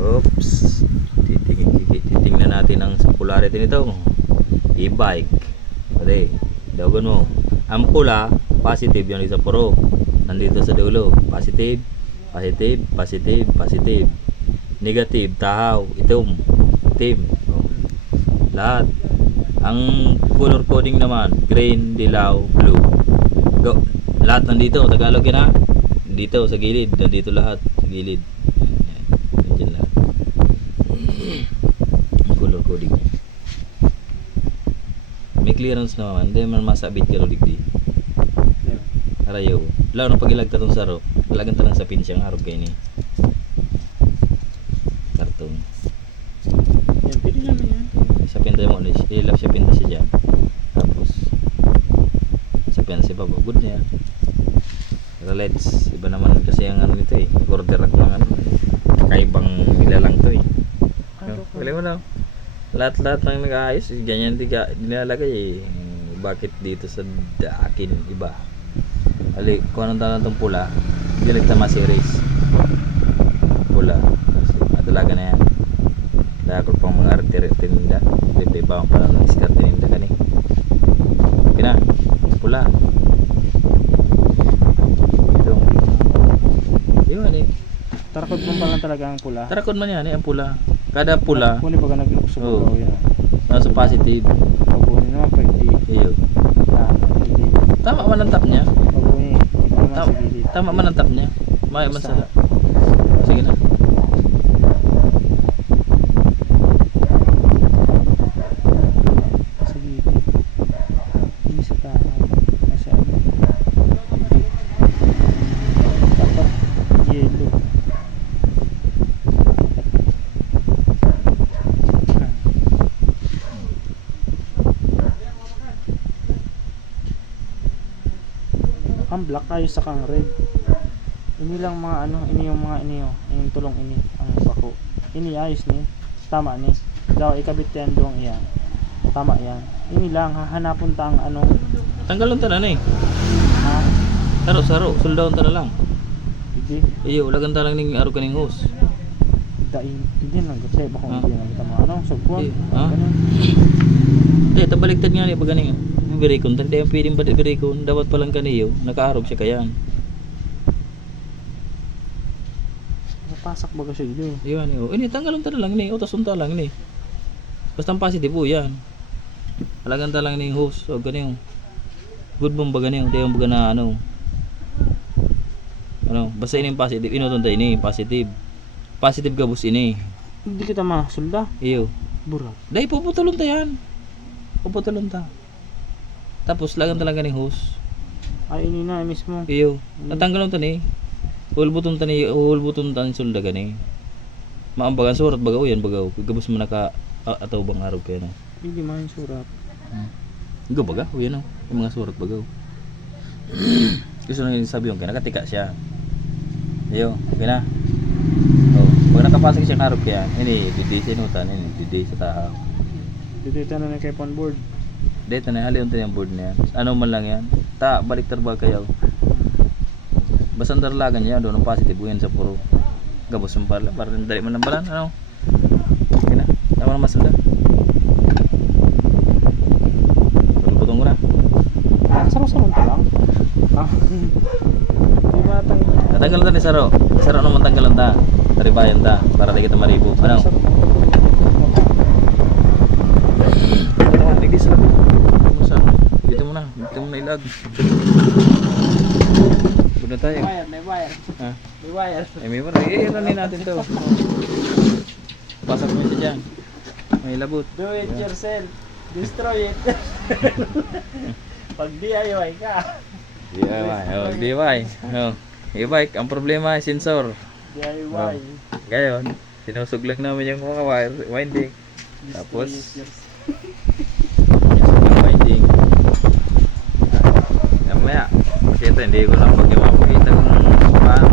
Oops. Titingnan natin ang polarity nito. E-bike. Pwede. Dawagan mo. Ang pula, positive yung isa puro. Nandito sa dulo. Positive, positive, positive, positive. Negative, tahaw, itim. Lahat. Ang color coding naman, green, dilaw, blue. Go. Lahat nandito, Tagalog yan ha. Dito sa gilid, nandito lahat sa gilid. Yan. Nandiyan lahat. Color coding. May clearance naman, hindi man masabit ka digdi. Arayo. Lalo na pag ilagta tong saro, ilagan ta lang sa pinsyang arog kayo ni. Karton. Yan, pwede naman yan. Sa pinta mo, ilap siya pinta siya dyan. Tapos, sa pinta siya baba, good na yan. Pero let's, iba naman kasi ang ano nito eh. Order ako ng ano. Kakaibang nilalang to eh. Wala mo na. Lahat-lahat ng nag-aayos, ganyan nilalagay eh. Bakit dito sa akin iba? Ali, kung anong talang itong pula, dilag tama series. Pula. Kasi matalaga na yan. Dahil ko pang mga artiri-tininda. Bebe pa ang palang iskar-tininda ka ni. Okay na. Pula. Ito. Yun eh. Tarakod mo pa lang talaga ang pula. Tarakod man yan eh, ang pula. Kada pula, Kunin baga naglukso Oo. yan. nasa positive. Pabunin naman pag di. Iyo. Hindi. Tama man ang tap niya. Pabunin. Hindi naman sa gilid. Tama man ang tap niya. May man sa... Sige na. Sa gilid. Hindi sa tahaw. Nasa ano. Gilid. Dapat yellow. Ang black ayos sa kang red. Ini lang mga ano, ini yung mga ini oh, yung tulong ini ang bako. Ini ayos ni. Tama ni. Daw ikabit yan doong iyan. Tama yan. Ini lang hahanapon ta ang ano. Tanggalon ta na eh. Ha? Saro, soldawon ta na lang. Hindi. Iyo, lagan ta lang ning aro kaning hose. Daing hindi lang kasi baka Ha? hindi lang kita mga ano, sagpuan. Ha? Hindi, tabaliktad nga ni pag ganing. Yung birikon, hindi ang pwedeng ba birikon. Dapat palang kaniyo, nakaarog siya kayan. Napasak baga siya dito. Iyan eh. Ini tanggalon ta na lang ni, utas unta lang ni. Basta ang positive po yan. Alagan ta lang ning hose. So ganing. Good bomb ba ganing, dayon baga na ano. Ano, basta ini positive, inuton ta ini positive. Positive gabus ini. Hindi kita masulda. Iyo. Burak. Dahil puputulon ta yan. Puputulon ta. Tapos lagan talaga ning hose. Ay ini na mismo. Iyo. Natanggalon ta ni. Hulbuton ta ni, hulbuton ta ni sulda gani. Maambagan surat bagaw yan bagaw. Gabus mo naka ataw bang araw kaya na. Hindi man surat. Go baga, yan oh. Yung mga surat bagaw. Gusto nang sabi yung kaya nakatika siya. Iyo, okay na. Oh, pag nakapasok siya karog kaya, ini didi sinutan ini didi sa tahaw. Dito na kay phone board. Dito na hali unta yung board na yan. Ano man lang yan. Ta balik ba kayo. Basta ang darlagan niya doon ang positive yan sa puro gabos ng pala para dali man ang balan ano. Okay na. Tama na masada. Pagputong ko na. Sama-sama pa lang. Ah. Di ba tang Natanggalan ta ni Saro. Saro naman tanggalan ta. Taribayan ta para di kita maribo. Ano? Nagdis lang. Dito mo na. Dito mo na ilag. Buno tayo. may wire. Ha? May wire. Ay may wala. Iranin natin to. Pasok mo siya dyan. May labot. Do it yourself. Destroy it. Pag DIY ka. DIY. Oh, DIY. Oh. E-bike. Ang problema ay sensor. DIY. Ngayon, sinusuglag namin yung mga wire, winding. Tapos, yung winding. Mamaya, kasi ito, hindi ko lang mapakita kung paano